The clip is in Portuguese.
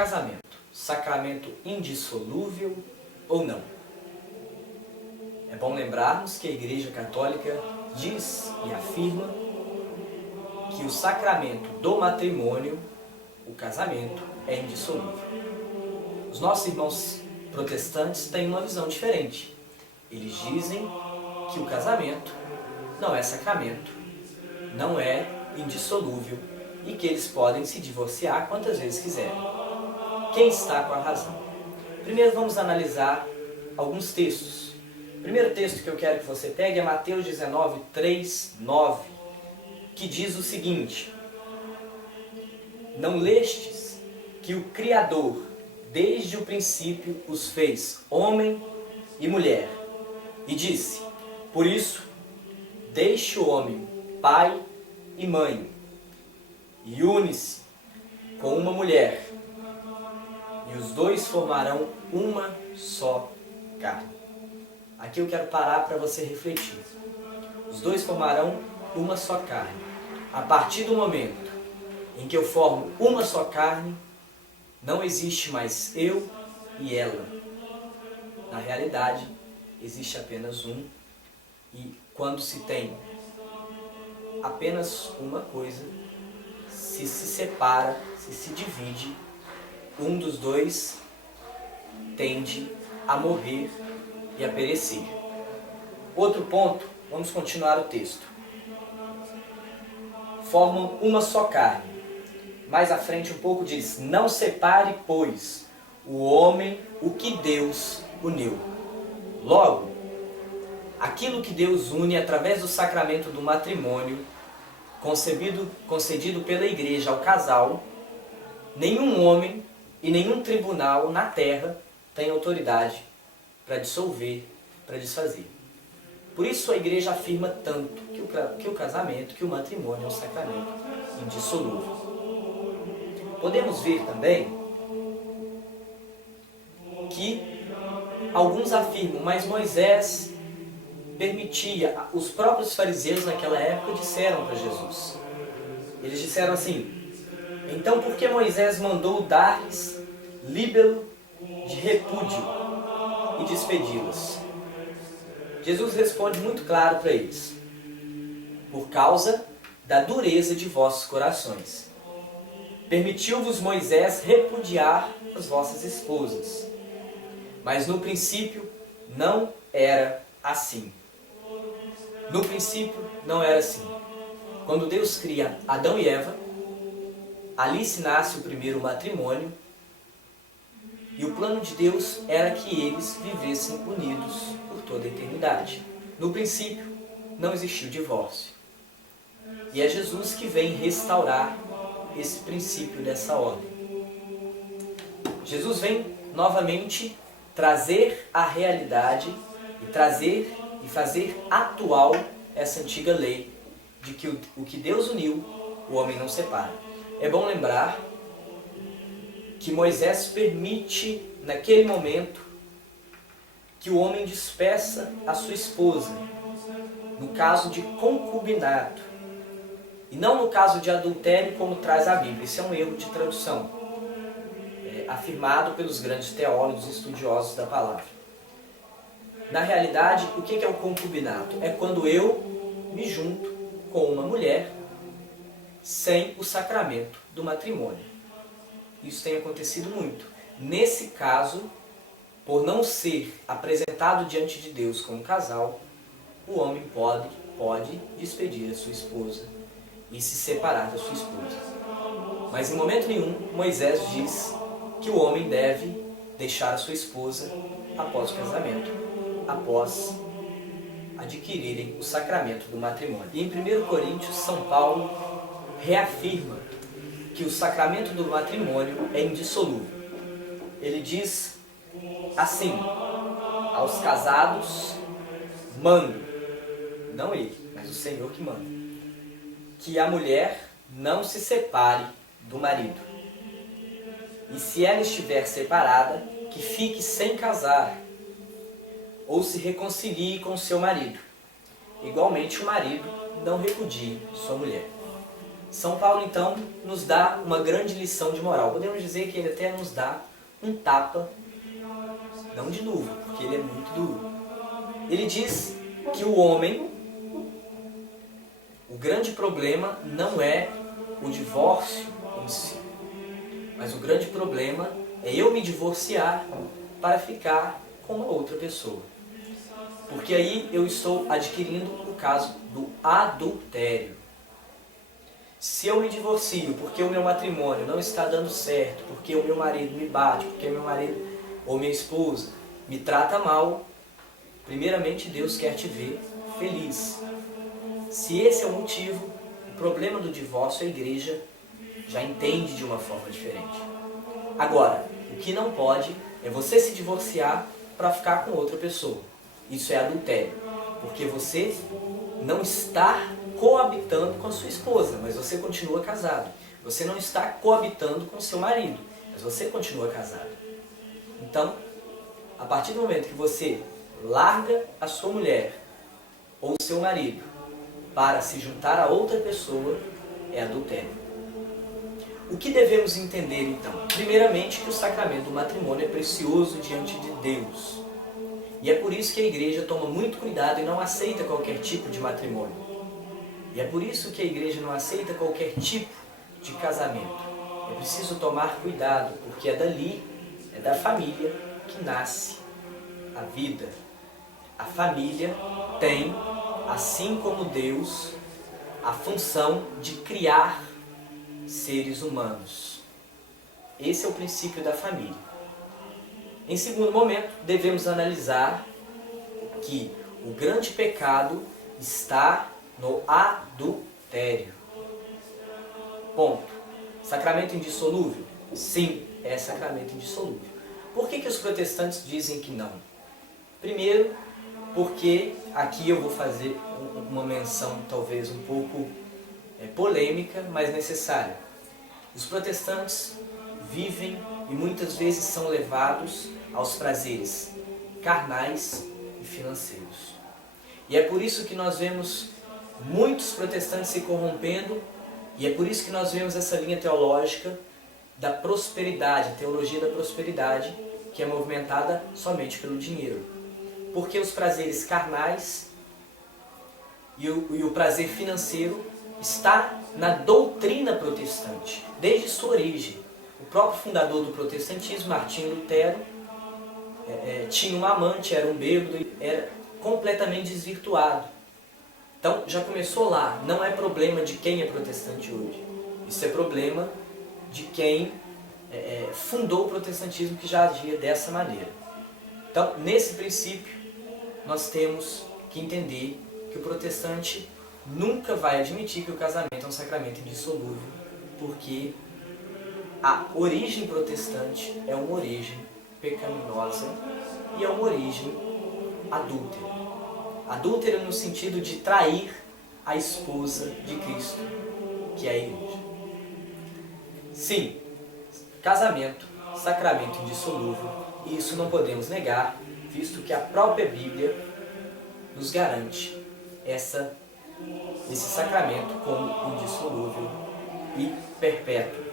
casamento, sacramento indissolúvel ou não? É bom lembrarmos que a Igreja Católica diz e afirma que o sacramento do matrimônio, o casamento, é indissolúvel. Os nossos irmãos protestantes têm uma visão diferente. Eles dizem que o casamento não é sacramento, não é indissolúvel e que eles podem se divorciar quantas vezes quiserem. Quem está com a razão? Primeiro vamos analisar alguns textos. O primeiro texto que eu quero que você pegue é Mateus 19, 3, 9, que diz o seguinte: não lestes que o Criador, desde o princípio, os fez homem e mulher, e disse, por isso, deixe o homem pai e mãe, e une-se com uma mulher, e os dois formarão uma só carne. Aqui eu quero parar para você refletir. Os dois formarão uma só carne. A partir do momento em que eu formo uma só carne, não existe mais eu e ela. Na realidade, existe apenas um. E quando se tem apenas uma coisa, se separa, se divide, um dos dois tende a morrer e a perecer. Outro ponto, vamos continuar o texto. Formam uma só carne. Mais à frente um pouco diz, não separe, pois, o homem o que Deus uniu. Logo, aquilo que Deus une através do sacramento do matrimônio, concedido pela Igreja ao casal, nenhum homem e nenhum tribunal na terra tem autoridade para dissolver, para desfazer. Por isso a Igreja afirma tanto que o casamento, que o matrimônio é um sacramento indissolúvel. Podemos ver também que alguns afirmam, mas Moisés permitia, os próprios fariseus naquela época disseram para Jesus. Eles disseram assim, então por que Moisés mandou dar-lhes líbelo de repúdio e despedi-los? Jesus responde muito claro para eles, por causa da dureza de vossos corações. Permitiu-vos Moisés repudiar as vossas esposas, mas no princípio não era assim. No princípio não era assim. Quando Deus cria Adão e Eva, ali se nasce o primeiro matrimônio, e o plano de Deus era que eles vivessem unidos por toda a eternidade. No princípio não existiu divórcio. E é Jesus que vem restaurar esse princípio dessa ordem. Jesus vem novamente trazer a realidade e fazer atual essa antiga lei de que o que Deus uniu, o homem não separa. É bom lembrar que Moisés permite, naquele momento, que o homem despeça a sua esposa, no caso de concubinato, e não no caso de adultério, como traz a Bíblia. Isso é um erro de tradução, afirmado pelos grandes teólogos e estudiosos da palavra. Na realidade, o que é o concubinato? É quando eu me junto com uma mulher sem o sacramento do matrimônio. Isso tem acontecido muito. Nesse caso, por não ser apresentado diante de Deus como casal, o homem pode despedir a sua esposa e se separar da sua esposa. Mas em momento nenhum, Moisés diz que o homem deve deixar a sua esposa após o casamento, após adquirirem o sacramento do matrimônio. E em 1 Coríntios, São Paulo reafirma que o sacramento do matrimônio é indissolúvel. Ele diz assim, aos casados mando, não ele, mas o Senhor que manda, que a mulher não se separe do marido. E se ela estiver separada, que fique sem casar, ou se reconcilie com seu marido. Igualmente o marido não repudie sua mulher. São Paulo, então, nos dá uma grande lição de moral. Podemos dizer que ele até nos dá um tapa, não de luva, porque ele é muito duro. Ele diz que o homem, o grande problema não é o divórcio em si, mas o grande problema é eu me divorciar para ficar com uma outra pessoa. Porque aí eu estou adquirindo o caso do adultério. Se eu me divorcio porque o meu matrimônio não está dando certo, porque o meu marido me bate, porque o meu marido ou minha esposa me trata mal, primeiramente Deus quer te ver feliz. Se esse é o motivo, o problema do divórcio, a igreja já entende de uma forma diferente. Agora, o que não pode é você se divorciar para ficar com outra pessoa. Isso é adultério, porque você não está coabitando com a sua esposa, mas você continua casado. Você não está coabitando com o seu marido, mas você continua casado. Então, a partir do momento que você larga a sua mulher ou o seu marido para se juntar a outra pessoa, é adultério. O que devemos entender então? Primeiramente, que o sacramento do matrimônio é precioso diante de Deus. E é por isso que a igreja toma muito cuidado e não aceita qualquer tipo de matrimônio. E é por isso que a igreja não aceita qualquer tipo de casamento. É preciso tomar cuidado, porque é dali, é da família que nasce a vida. A família tem, assim como Deus, a função de criar seres humanos. Esse é o princípio da família. Em segundo momento, devemos analisar que o grande pecado está no adultério. Ponto. Sacramento indissolúvel? Sim, é sacramento indissolúvel. Por que os protestantes dizem que não? Primeiro, porque aqui eu vou fazer uma menção talvez um pouco polêmica, mas necessária. Os protestantes vivem e muitas vezes são levados aos prazeres carnais e financeiros. E é por isso que nós vemos muitos protestantes se corrompendo, e é por isso que nós vemos essa linha teológica da prosperidade, a teologia da prosperidade, que é movimentada somente pelo dinheiro. Porque os prazeres carnais e o prazer financeiro está na doutrina protestante, desde sua origem. O próprio fundador do protestantismo, Martinho Lutero, tinha um amante, era um bêbado, era completamente desvirtuado. Então já começou lá, não é problema de quem é protestante hoje. Isso é problema de quem fundou o protestantismo, que já agia dessa maneira. Então, nesse princípio, nós temos que entender que o protestante nunca vai admitir que o casamento é um sacramento indissolúvel, porque a origem protestante é uma origem pecaminosa e é uma origem adúltera. Adúltera no sentido de trair a esposa de Cristo, que é a igreja. Sim, casamento, sacramento indissolúvel, e isso não podemos negar, visto que a própria Bíblia nos garante esse sacramento como indissolúvel e perpétuo.